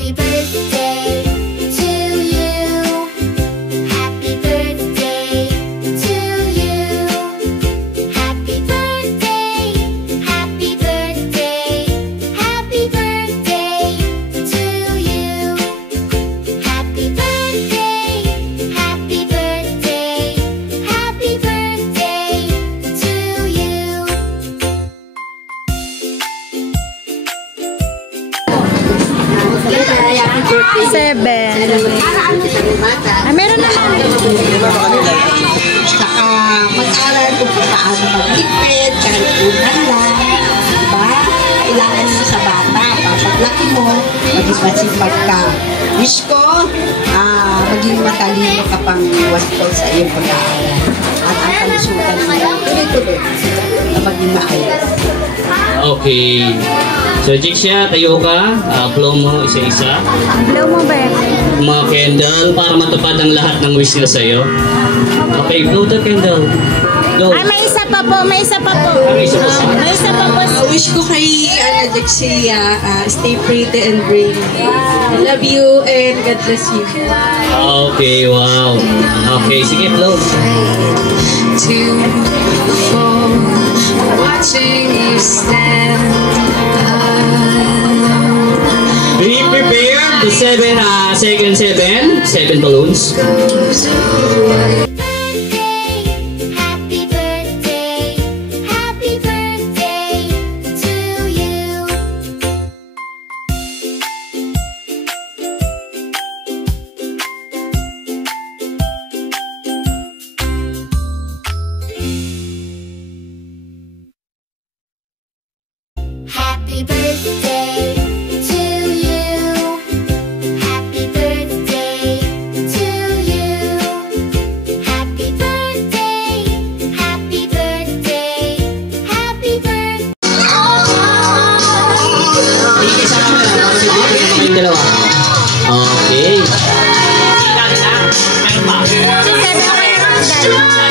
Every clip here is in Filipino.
Happy birthday to you. Happy birthday to you. Happy birthday, happy birthday, happy birthday to you. Happy birthday, happy birthday, happy birthday to you. Seven. Ah, meron naman. Saka mag-aral kung paano mag-ipid, kahit ulan lang. Diba? Kailangan mo sa bata. Papaglaki mo, maging masipag ka. Wish ko, maging matalino ka pang waspol sa iyong pag-aaral. At ang kalusugan mo, tuloy-tuloy na maging maayos. Okay. So, Jixia, tayo ka. Blow mo isa-isa. Blow mo ba yan? Mga candle para matupad ang lahat ng wish nila sa'yo. Okay, blow the candle. Go. Ay, may isa pa po. May isa pa po. May isa pa po. May isa pa po. Wish ko kay Alexia, stay pretty and brave. I love you and God bless you. Okay, wow. Okay, sige, blow. 2, 4, watching you stand up. Be prepared. The second seven balloons. Goes away. Happy birthday, happy birthday to you. Happy birthday to you. Happy birthday to you. Happy birthday, happy birthday, happy birthday. Tingin sa camera. Yung dalawa. Okay. Meron pa.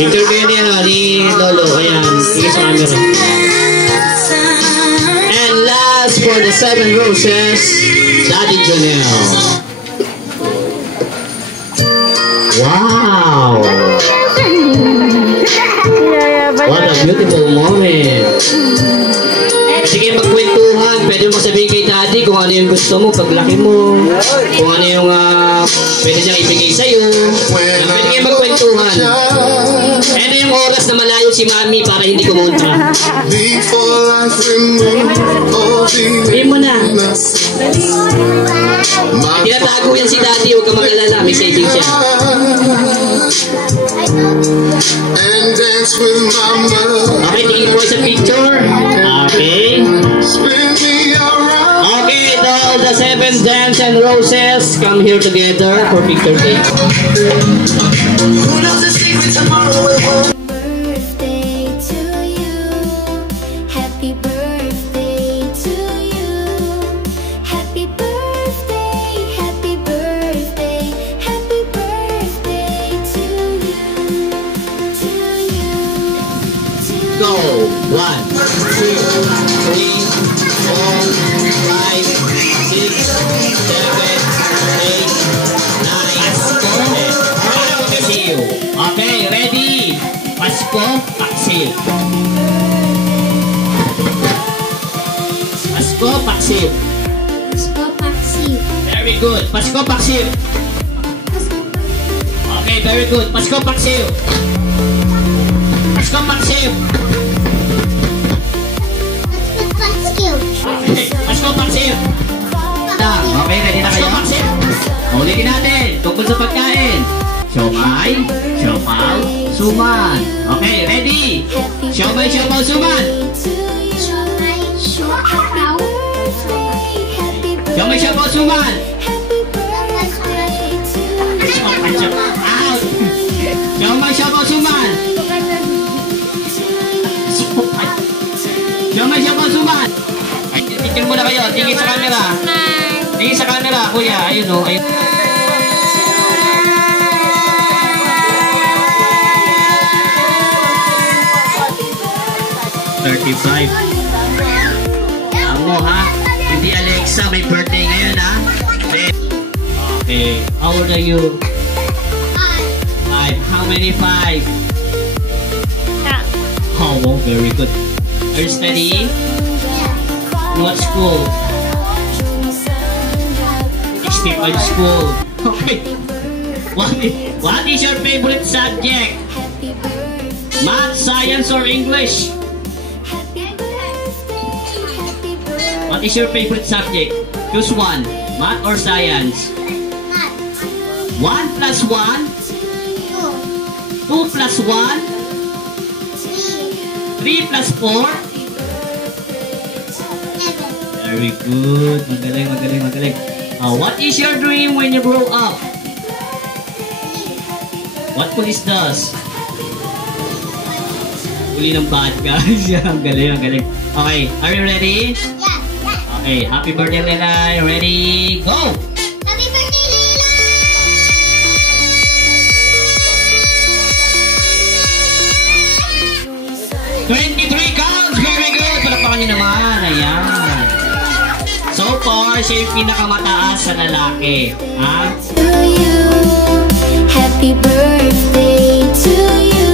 Interview niya ni Lolo. Ayan. Tingin sa camera. And last for the 7 roses, Daddy Jonelle. Wow! What a beautiful moment. Sige, magkwentuhan. Pwede mo sabihin kay Daddy kung ano yung gusto mo paglaki mo. Kung ano yung pwede niyang ibigay sa'yo. Pwede kayo magkwentuhan. Ano yung oras na malayo si Mami para hindi kumontra? Sabihin mo na. Tinatago yan si Daddy. Huwag ka mag-alala. May saving siya. Okay, tingin po sa picture. Okay. Okay, all the 7 gems and roses come here together for picture take. Birthday to you. Happy birthday to you. Happy birthday, happy birthday, happy birthday to you. To you. To Go. you. 1, 2, 3, 4, 5, 6, 7, 8, 9, 10. Okay, ready? Pasko, Paksiw. Pasko, Paksiw. Pasko, Paksiw. Very good. Pasko, Paksiw. Okay, very good. Pasko, Paksiw. Pasko, Paksiw. Pasko, Okay, Pasko, Paksiw. Okay, ready na kayo? Ulitin natin. Tungkol sa pagkain. Siomay, siopaw, suman. Okay, ready? Siomay, siopaw, suman. Siomay, siopaw, Siomay, siopaw, suman. Out. Siomay, siopaw, suman. Siomay, siopaw, suman. Ay, tingin muna kayo. Tingin sa camera. Tingin sa camera, kuya. Ayun o. Ayun. 25. Amo ha? Hindi Alexa, may birthday ngayon ha? Okay, how old are you? 5. How many 5? Oh, very good. Are you studying? What school? 65 school. Okay. What is your favorite subject? Math, science, or English? What is your favorite subject? Choose one. Math or science? 1 plus 1? 2 plus 1? 3 plus 4? Very good. Magaling, magaling, magaling. What is your dream when you grow up? What police does? Uli ng bad guys. Ang galing, ang galing. Okay, are you ready? Okay, happy birthday, Lelay. Ready, go! Happy birthday, Leila! 23 counts! Very good! Palakpakan niyo naman. Ayan. So far, siya yung pinakamataas sa lalaki. Ha? To you, happy birthday to you.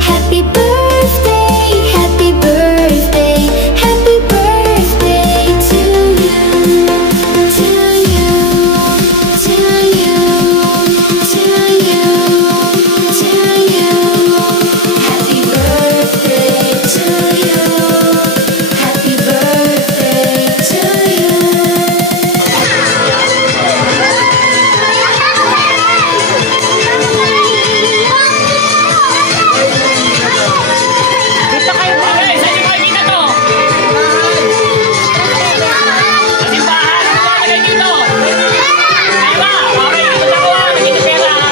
Happy birthday, happy birthday, happy birthday to you. To you, to you, to you, to you. Happy birthday to you. Happy birthday to you. Dito kayo. Okay, saan yung makikita to? Sa simbahan, ano ba nagay dito? Ay ba? Okay, ito na ko ha. Nagkita pera ha.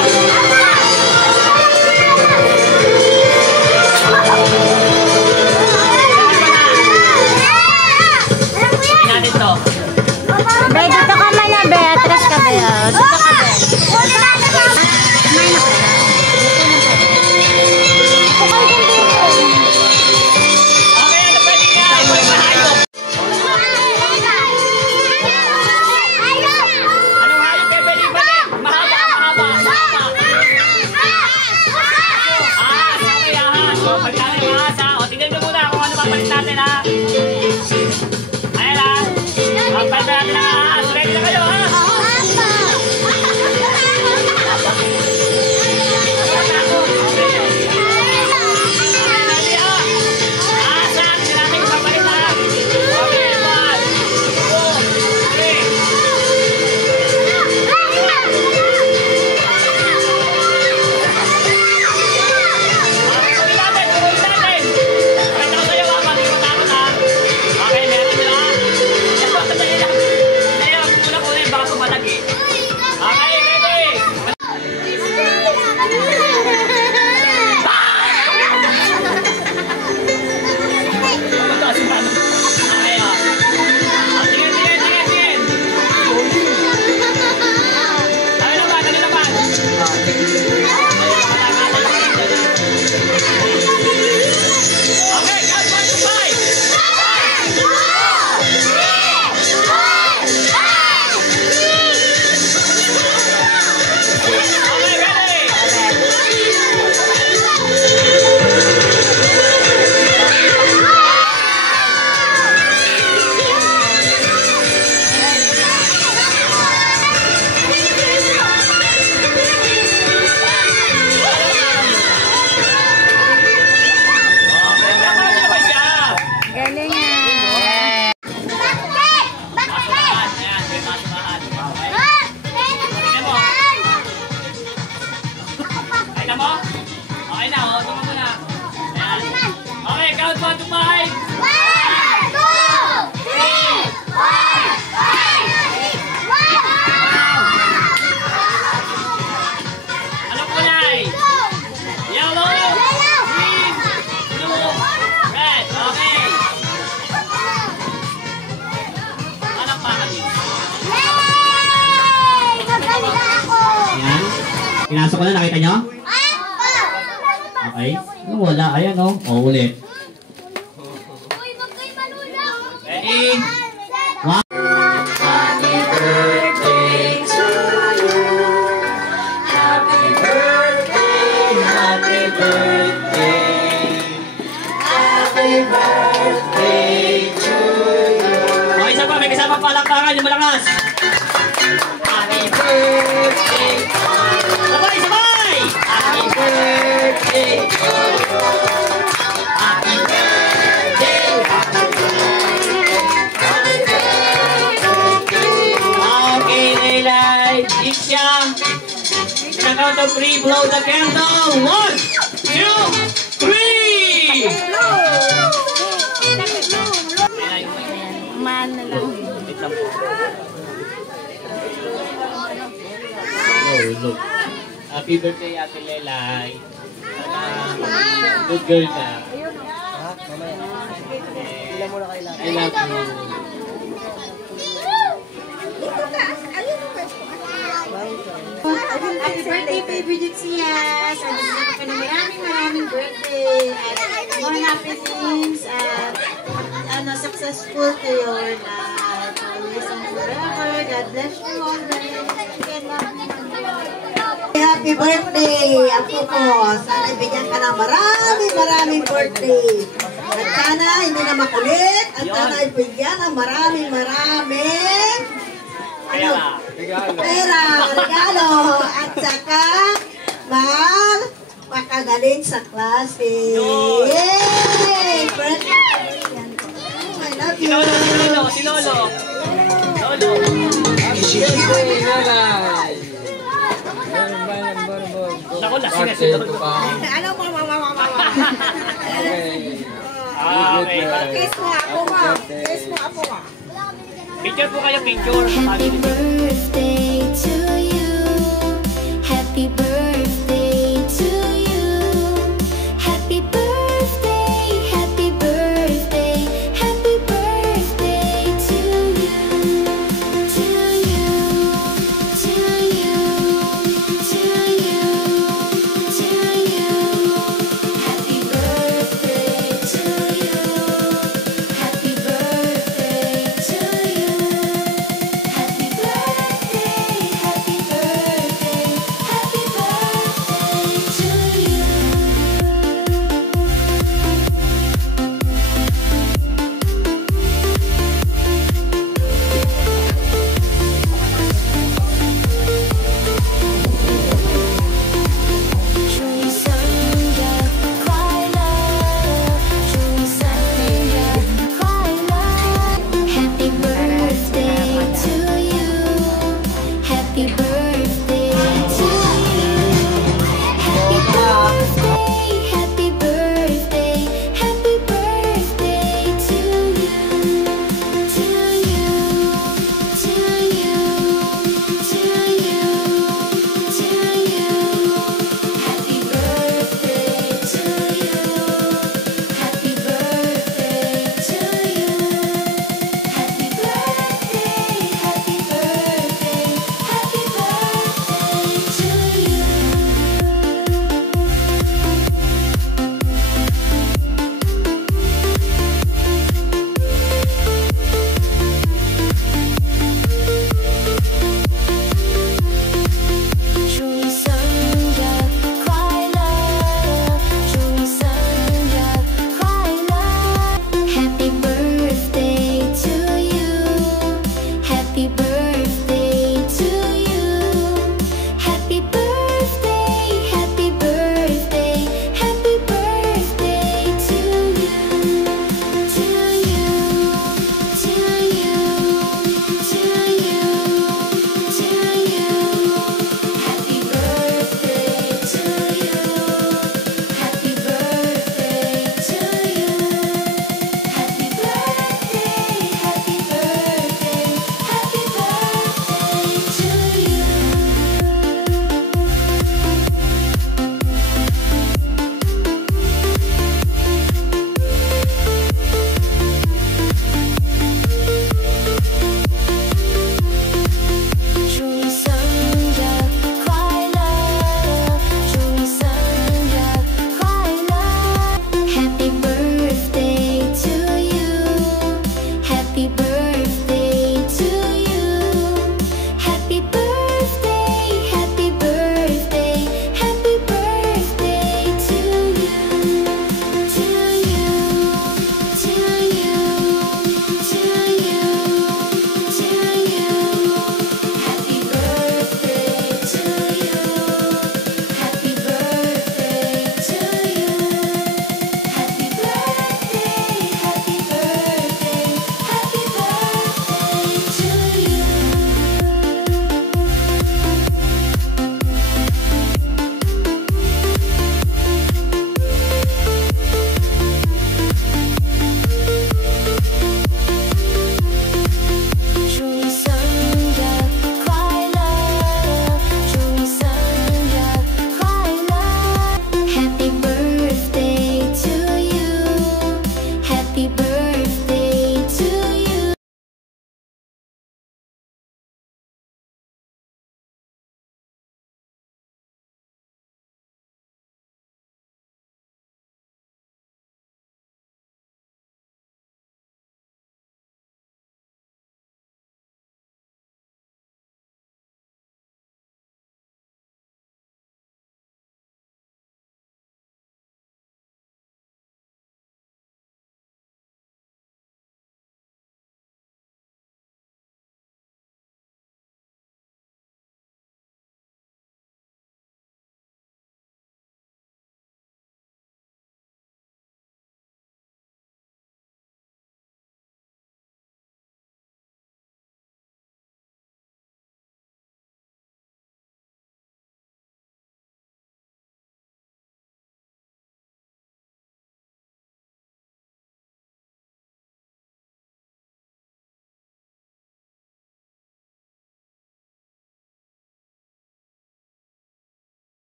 Hindi natin to. Be, dito ka man na, Be. Atras ka, Be. Dito ka, Be. Okay, ano pwede nga? Ito yung mahayop. Anong hayop kayo pwede ibalik? Mahaba, mahaba, mahaba. Ahas, okay, ahas. So, pag natin yung ahas ha. O, tignan nyo muna kung ano papalit natin ha. Ayan ha. Papalit natin ang ahas. Ready na kayo ha? Ready ha? Ahas ha. Tignan natin kung papalit ha. Okay, 1, 2, 3. Tuloy natin, tuloy natin. Pakita ko sa'yo ha, pati mo takot ha. Okay, meron nila ha. Yan po, sandali lang. Sandali lang, muna yung baka sumalag eh. Okay, ready? Okay, o. Tingin, tingin, tingin, tingin. Dali naman, dali naman. Okay, count 1 to 5. Okay, ready? Okay, naman naman siya. Galing nga. Masumahan, ayan, may masumahan. Okay. Tingnan mo. Kita mo? Okay na, o. Tuma mo na. Ayan. Okay, count 1 to 5. Anong kulay? Yellow, green, blue, red. Okay. Anong pakali? Ayan. Pinasok ko na, nakita nyo? Okay. Wala, ayan o. O, ulit. Ready? One. Happy birthday to you. Happy birthday, happy birthday. Happy birthday to you. O, isa pa, may kasama palakpakan yung malakas. Happy birthday. Sabay, sabay! Happy birthday. Happy birthday. Okay, Leilay. Isha. In a count of 3, blow the candle. 1, 2, 3. Umahan na lang. Wait lang po. Look. Happy birthday, Ate Lelay. Sana good girl ka. I love you. Happy birthday, baby Jutsia! Sana ka ng maraming birthday at more happy things at successful to your life. Always and forever. God bless you all. Happy birthday, apo ko. Sana bigyan ka ng maraming birthday. At sana hindi na makulit. At sana ibigyan ng maraming pera, regalo. At saka makagaling sa klase. Yay! Birthday! I love you. Si Lolo. Ako, lasing na si Lolo. Ano mo, Okay. Kiss mo ako, ma. Kiss mo ako, ma. Picture po kayo, picture. Happy birthday